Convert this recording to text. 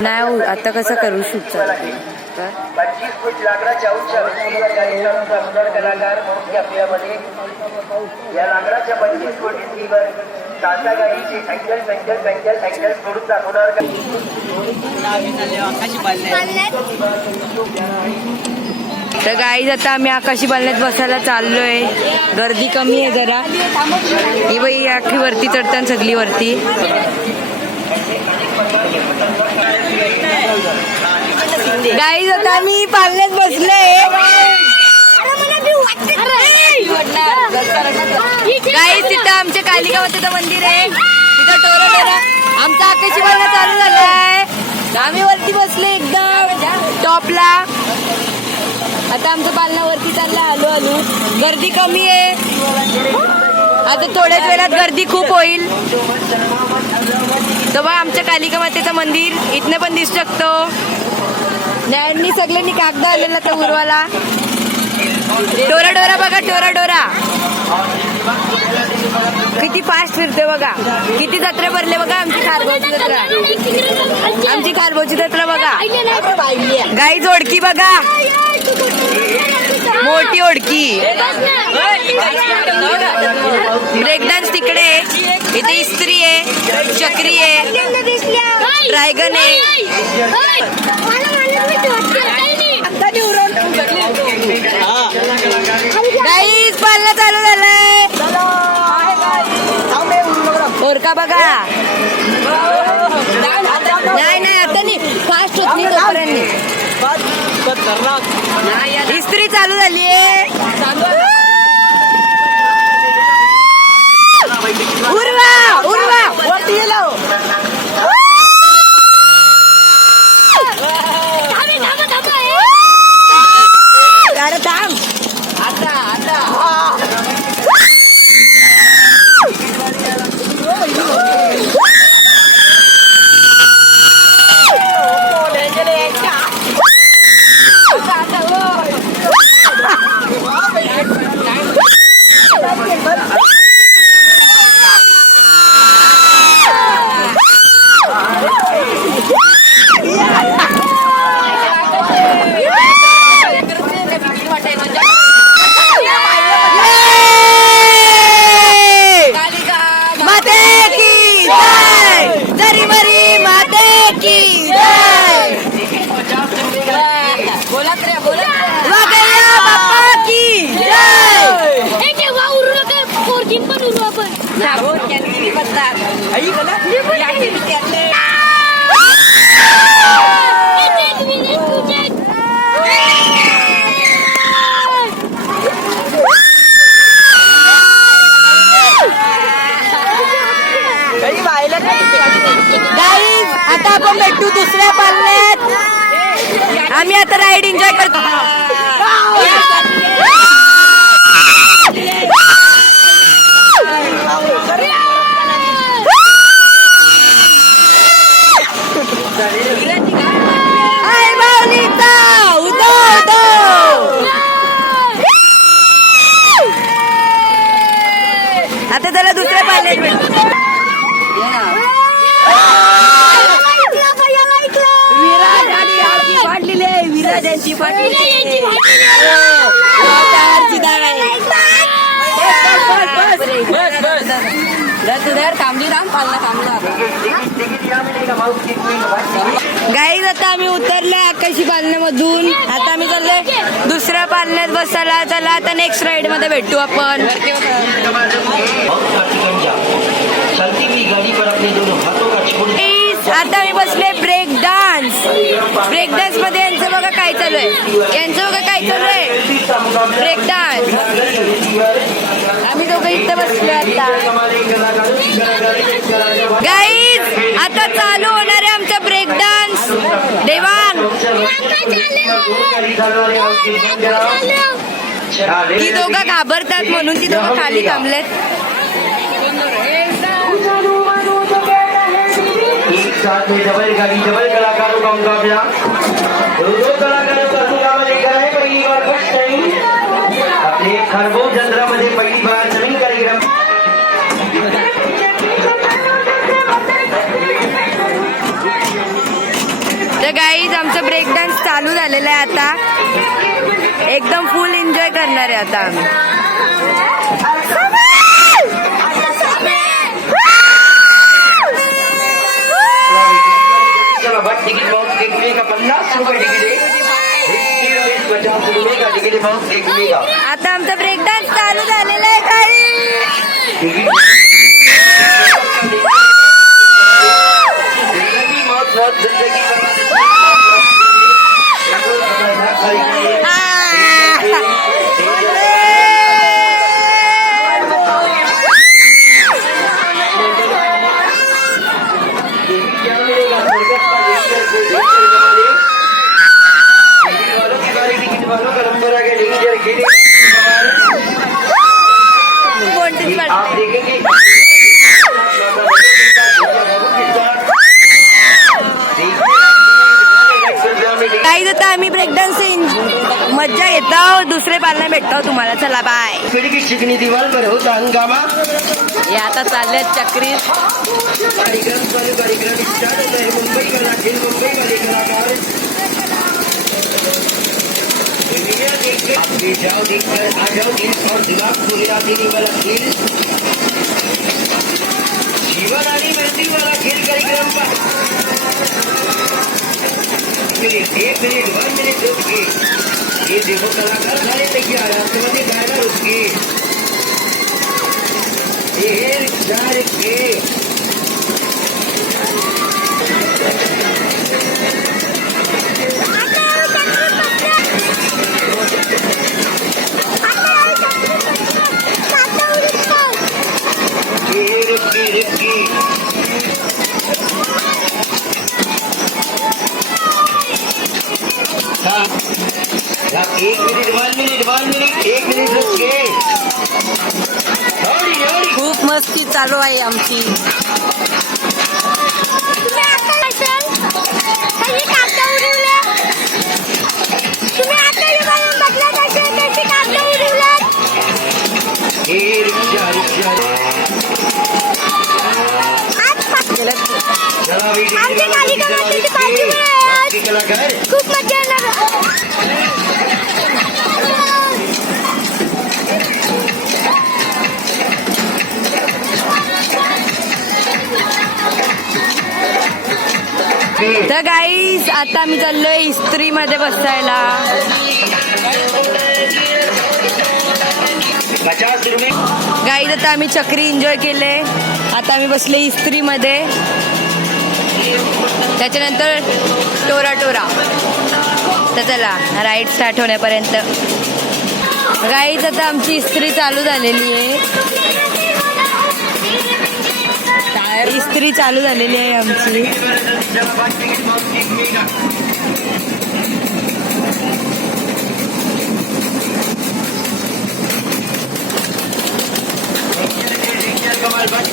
नाही आता कसं करू शूट चालू 25 फूट लाकडाच्या कलाकार म्हणून आपल्यामध्ये या लाकडाच्या 25 फूट भिंतीवर टाटा गाडीचे अँगल सोडून दाखवणार. तर गाईज आता आम्ही आकाशी बालण्यात बसायला चाललोय. गर्दी कमी आहे जरा. ही बाई आखी वरती चढतात सगळी वरती. गाईज आता आम्ही पालण्यात बसलोय. गाईज तिथं आमच्या कालिका मातेचं मंदिर आहे. तिथं टोरा आमचा आकाशी बालना चालू झालाय. आम्ही वरती बसले एकदम टॉपला. आता आमचं पालना वरती चाललं हळूहळू. गर्दी कमी आहे. आता थोड्याच वेळात गर्दी खूप होईल. तेव्हा आमच्या कालिका मातेचं मंदिर इथनं पण दिसू शकतो. यांनी सगळ्यांनी कागद आलेला तर उरवाला. डोरा डोरा बघा. डोरा किती फास्ट फिरते बघा. किती जत्रा भरले बघा. आमची खारगावची जत्रा बघा. गाई ओळखी बघा. मोठी ओळखी. ब्रेक डान्स तिकडे. इथे इस्त्री आहे, चक्री आहे, ड्रॅगन आहे. गाईज पालना चालू झालाय. ओरका बघा. नाही आता नाही. फास्ट होत नाही. इस्त्री चालू झाली आहे. उर्वा वरती गेलो. अरे थांब. आता आता आपण भेटू दुसऱ्या पालण्यात. आम्ही आता राईड एन्जॉय करतो. आता त्याला दुसऱ्या पालण्यात भेटू. विराजांची गाईज आता आम्ही उतरलोय आकाशी पालण्यामधून. आता आम्ही चाललोय दुसऱ्या पालण्यात बसायला. चला आता नेक्स्ट राईड मध्ये भेटू आपण. आता मी बसले ब्रेक डान्स. ब्रेक डान्स मध्ये यांचं बघा काय चालू आहे. Break dance. आम्ही दोघं इथं बसलो आता. गाईज आता चालू होणार आहे आमचा ब्रेक डान्स. देवांग ती दोघं घाबरतात म्हणून ती दोघं खाली थांबलेत. साथ में डबल कलाकारों का मुकाबला. दो कलाकारों का मुकाबला लेकर आए. पहिली बार फर्स्ट टाइम आपले खरगोश जत्रा मध्ये पहिली बार नवीन कार्यक्रम ब्रेक डान्स चालू झालेला आहे आता. एकदम फुल एन्जॉय करणार आहे आता आम्ही. चला बट तिकीट बॉक्स एक का 50 रुपये तिकीट आहे. 50 रुपये का तिकीट बॉक्स एक का. आता आमचा ब्रेक डान्स चालू झालेला आहे काही. आप देखेंगे काही आता आम्ही ब्रेक डान्स मज्जा घेतो. दुसरे पालना भेटतो तुम्हाला. चला बाय. फिर की चिकनी दीवार पर होता हंगामा. हे आता चालले चक्री. कार्यक्रम स्टार्ट होता है. मुंबई वाला खेल मुंबई वाले कलाकार आप भी जाओ देखकर आ जाओ. दिल और दिमाग पूरे आदमी वाला खेल जीवन आदि मेहंदी वाला खेल कार्यक्रम पर 1 मिनट 1 मिनट रुक के ये देखो कलाकार सारे तैयार है. आपके बंदे गाना रुक के ये चार के रुकी हाँ 1 मिनिट 1 मिनिट रुक के. खूप मस्ती चालू आहे आमची. खूप मजा येणार. तर गाईस आता आम्ही चाललोय इस्त्री मध्ये बसायला. 50 रुपये. गाईस आता आम्ही चक्री एन्जॉय केले. आता आम्ही बसले इस्त्री मध्ये. त्याच्यानंतर टोरा टोरा. तर चला राईड स्टार्ट होण्यापर्यंत. गाईस आता आमची इस्त्री चालू झालेली आहे. इस्त्री चालू झालेली आहे आमची. कमाल बात